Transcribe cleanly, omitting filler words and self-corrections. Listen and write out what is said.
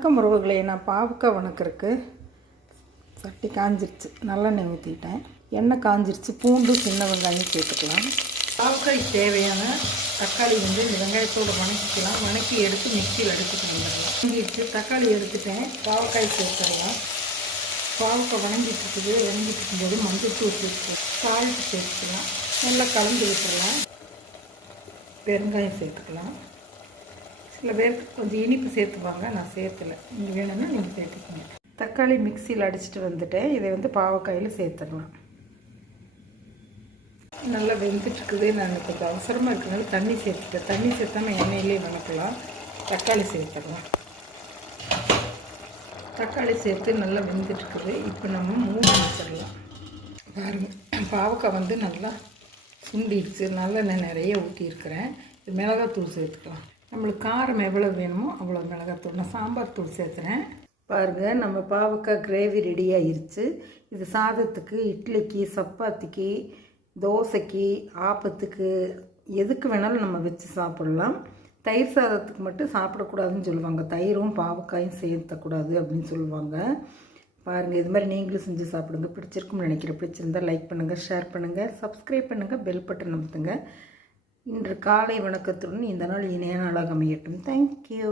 வணக்கம் உறவுகளே, நான் பாவக்காய் வணக்கிறதுக்கு சட்டி காஞ்சிருச்சு, நல்லெண்ணெய் ஊற்றிட்டேன். எண்ணெய் காஞ்சிருச்சு. பூண்டு சின்ன வெங்காயம் சேர்த்துக்கலாம். பாவக்காய்க்கு தேவையான தக்காளி இந்த வெங்காயத்தோடு வணக்கிக்கலாம். வணக்கி எடுத்து மிக்சியில் அடிச்சுட்டு வந்துடலாம். வணங்கிடுச்சு, தக்காளி எடுத்துட்டேன். பாவக்காய் சேர்த்துடலாம். பாவக்காய் வணங்கிட்டு இருக்குது. வணங்கிட்டு இருக்கும்போது மஞ்சள் தூள் சேர்த்துக்கலாம். சால்ட்டு சேர்த்துக்கலாம். நல்லா கலந்து விட்டுடலாம். பெருங்காயம் சேர்த்துக்கலாம். சில பேருக்கு கொஞ்சம் இனிப்பு சேர்த்துப்பாங்க, நான் சேர்த்துல. நீங்கள் வேணும்னா நீங்கள் சேர்த்துக்கோங்க. தக்காளி மிக்சியில் அடிச்சுட்டு வந்துட்டேன். இதை பாவக்காயில் சேர்த்துடலாம். நல்லா வெந்துட்டுருக்குது. நான் கொஞ்சம் அவசரமாக இருக்கிறனால தண்ணி சேர்த்துட்டேன். தண்ணி சேர்த்தாமல் எண்ணெயிலே வணக்கலாம். தக்காளி சேர்த்துடலாம். தக்காளி சேர்த்து நல்லா வெந்துட்டுருக்குது. இப்போ நம்ம மூடி வச்சிடலாம். பாருங்கள், பாவக்காய் நல்லா சுண்டிடுச்சு. நல்லெண்ணெய் நிறைய ஊற்றிருக்கிறேன். இது மிளகாத்தூள் சேர்த்துக்கலாம். நம்மளுக்கு காரம் எவ்வளோ வேணுமோ அவ்வளோ மிளகாத்தூள். நான் சாம்பார் தூள் சேர்த்துறேன். பாருங்கள், நம்ம பாவக்காய் கிரேவி ரெடி ஆகிருச்சு. இது சாதத்துக்கு, இட்லிக்கு, சப்பாத்திக்கு, தோசைக்கு, ஆப்பத்துக்கு, எதுக்கு வேணாலும் நம்ம வச்சு சாப்பிட்லாம். தயிர் சாதத்துக்கு மட்டும் சாப்பிடக்கூடாதுன்னு சொல்லுவாங்க. தயிரும் பாவக்காயும் சேர்த்தக்கூடாது அப்படின்னு சொல்லுவாங்க. பாருங்கள், இது மாதிரி நீங்களும் செஞ்சு சாப்பிடுங்க. பிடிச்சிருக்கும்னு நினைக்கிறேன். பிடிச்சிருந்தால் லைக் பண்ணுங்கள், ஷேர் பண்ணுங்கள், சப்ஸ்கிரைப் பண்ணுங்கள், பெல் பட்டன் அமுத்துங்க. இன்று காலை வணக்கத்துடன் இந்த நாள் இனிய நாளாக அமையட்டும். தேங்க்யூ.